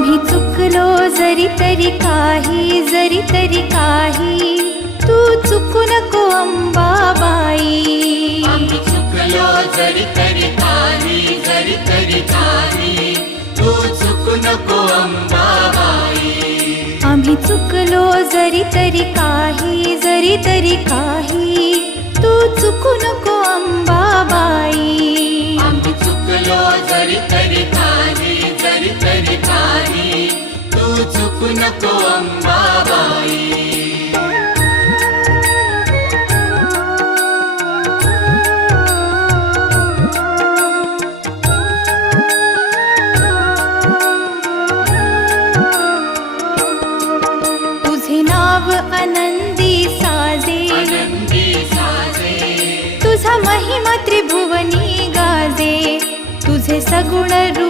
आम्ही चुकलो जरी तरी काही, जरी तरी काही, तू चुकू नको अंबाबाई. आम्ही चुकलो जरी तरी काही, जरी तरी काही, तू चुकू नको अंबाबाई. आम्ही चुकलो जरी तरी काही, जरी तरी काही, तू चुकू नको अंबाबाई. आम्ही चुकलो जरी तरी काही, जरी तरी काही, तू चुकू नको अंबाबाई. तुझे नाव आनंदी साजे, आनंदी साजे, तुझा महिमा त्रिभुवनी गाजे. तुझे सगुण रूप